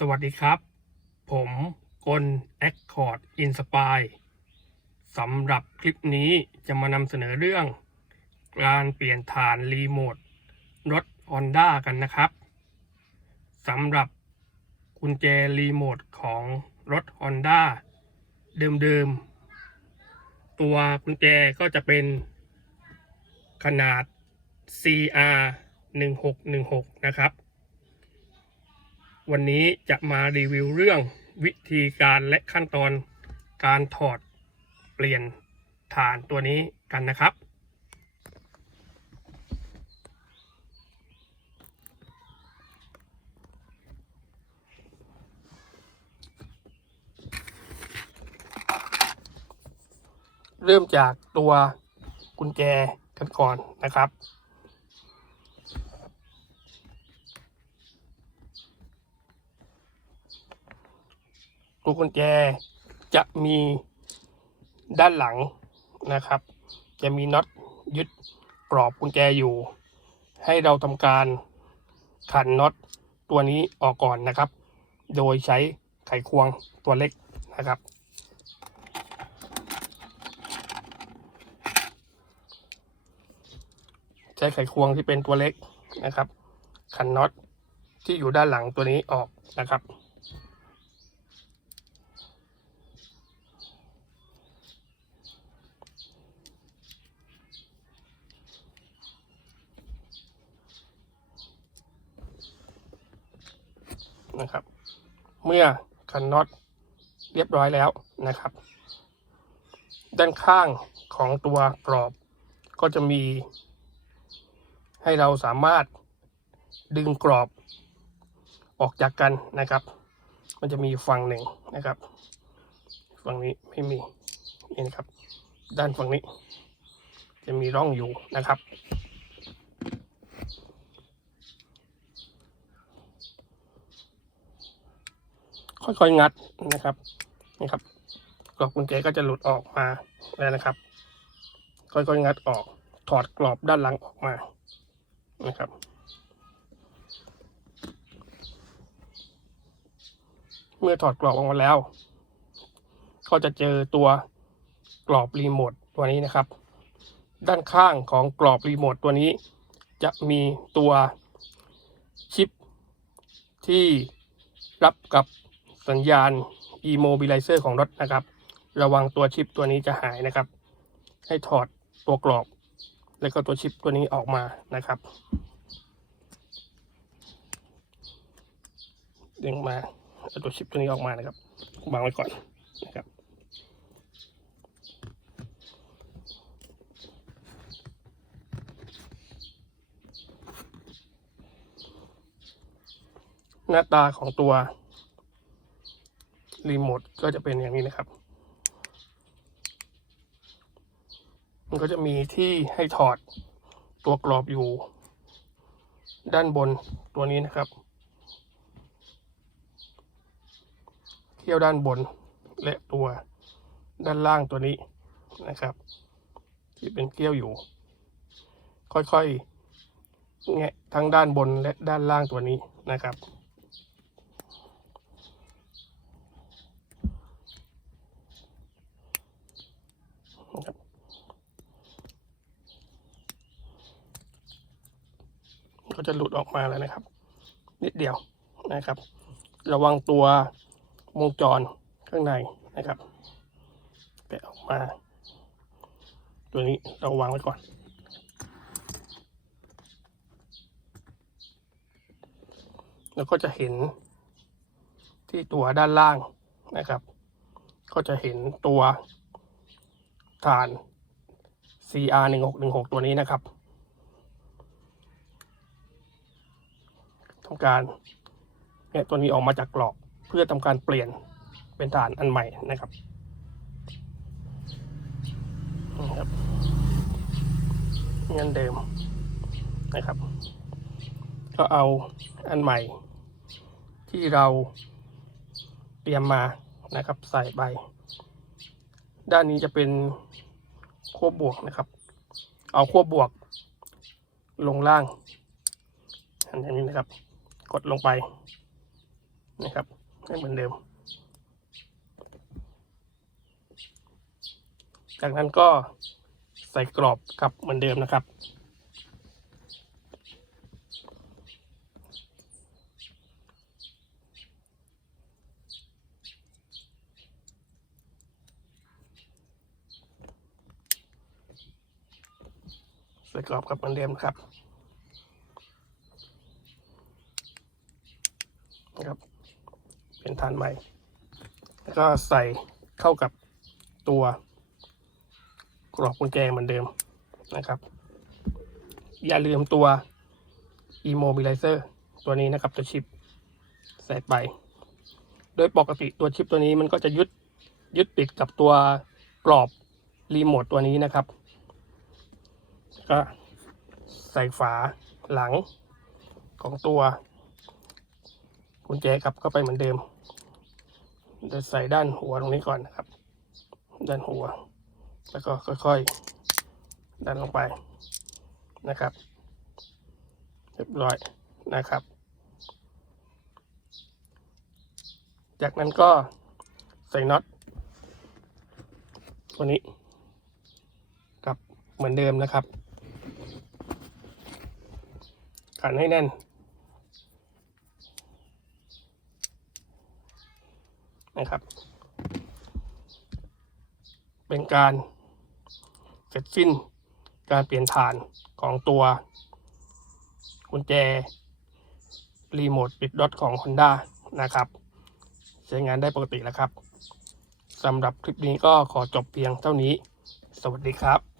สวัสดีครับ ผมกล Accord Inspire สำหรับคลิปนี้จะมานำเสนอเรื่อง การเปลี่ยนฐานรีโมทรถ Honda กันนะครับสำหรับกุญแจรีโมทของรถ Honda เดิมๆ ตัวกุญแจก็จะเป็นขนาด CR 1616 นะครับ วันนี้จะมารีวิวเรื่องวิธีการและขั้นตอนการถอดเปลี่ยนฐานตัวนี้กันนะครับ เริ่มจากตัวกุญแจกันก่อนนะครับ ตัวกุญแจจะมีด้านหลังนะครับ จะมีน็อตยึดกรอบกุญแจอยู่ ให้เราทำการขันน็อตตัวนี้ออกก่อนนะครับ โดยใช้ไขควงตัวเล็กนะครับ ใช้ไขควงที่เป็นตัวเล็กนะครับ ขันน็อตที่อยู่ด้านหลังตัวนี้ออกนะครับ นะครับ เมื่อขันน็อตเรียบร้อยแล้วนะครับ ด้านข้างของตัวกรอบก็จะมี ให้เราสามารถดึงกรอบออกจากกันนะครับ มันจะมีฝั่งหนึ่งนะครับ ฝั่งนี้ไม่มีนี่นะครับ ด้านฝั่งนี้ จะมีร่องอยู่นะครับ ค่อยๆงัดนะครับนี่ครับกรอบกุญแจก็จะหลุดออกมาแล้วนะครับ ค่อยๆงัดออก ถอดกรอบด้านหลังออกมานะครับ เมื่อถอดกรอบออกมาแล้ว ก็จะเจอตัวกรอบรีโมทตัวนี้นะครับ ด้านข้างของกรอบรีโมทตัวนี้ จะมีตัวชิปที่รับกับ สัญญาณ e-mobilizer ของรถนะครับ ระวังตัวชิปตัวนี้จะหายนะครับ ให้ถอดตัวกรอบ แล้วก็ตัวชิปตัวนี้ออกมานะครับดึงมาเอาตัวชิปตัวนี้ออกมานะครับวางไว้ก่อนนะครับหน้าตาของตัว รีโมทก็จะเป็นอย่างนี้นะครับ มันก็จะมีที่ให้ถอดตัวกรอบอยู่ ด้านบนตัวนี้นะครับเที่ยวด้านบนและตัวด้านล่างตัวนี้นะครับ ที่เป็นเกลี้ยวอยู่ ค่อยๆแงะทั้งด้านบนและด้านล่างตัวนี้นะครับ ก็จะหลุดออกมาแล้วนะครับ นิดเดียวนะครับ ระวังตัววงจรข้างในนะครับแปะออกมา ตัวนี้เราวางไว้ก่อนแล้วก็จะเห็นที่ตัวด้านล่างนะครับ ก็จะเห็นตัวฐาน CR 1 6 1 6ตัวนี้นะครับ ทำการเนี่ยตัวนี้ออกมาจากกรอบเพื่อทำการเปลี่ยนเป็นฐานอันใหม่นะครับนะครับเงินเดิมนะครับ ก็เอาอันใหม่ ที่เราเตรียมมานะครับใส่ไปด้านนี้จะเป็นขั้วบบวกนะครับ เอาขั้วบวกลงล่างอันนี้นะครับ กดลงไปนะครับให้เหมือนเดิม จากนั้นก็ใส่กรอบครับเหมือนเดิมนะครับ ใส่กรอบครับเหมือนเดิมครับ นะครับ เป็นฐานใหม่ แล้วก็ใส่เข้ากับตัวกรอบกุญแจเหมือนเดิมนะครับ อย่าลืมตัว immobilizer ตัวนี้นะครับตัวชิปใส่ไป โดยปกติตัวชิปตัวนี้มันก็จะยึดยึดติดกับตัวกรอบรีโมทตัวนี้นะครับ ก็ใส่ฝาหลังของตัว กุญแจครับเข้าไปเหมือนเดิมจะใส่ด้านหัวตรงนี้ก่อนนะครับ ด้านหัว แล้วก็ค่อยๆ ดันลงไปนะครับ เรียบร้อยนะครับ จากนั้นก็ใส่น็อตตัวนี้กับเหมือนเดิมนะครับขันให้แน่น นะครับ เป็นการเสร็จสิ้นการเปลี่ยนฐานของตัวกุญแจรีโมทปิดดอทของ Honda นะครับ ใช้งานได้ปกติแล้วครับสำหรับคลิปนี้ก็ขอจบเพียงเท่านี้ สวัสดีครับ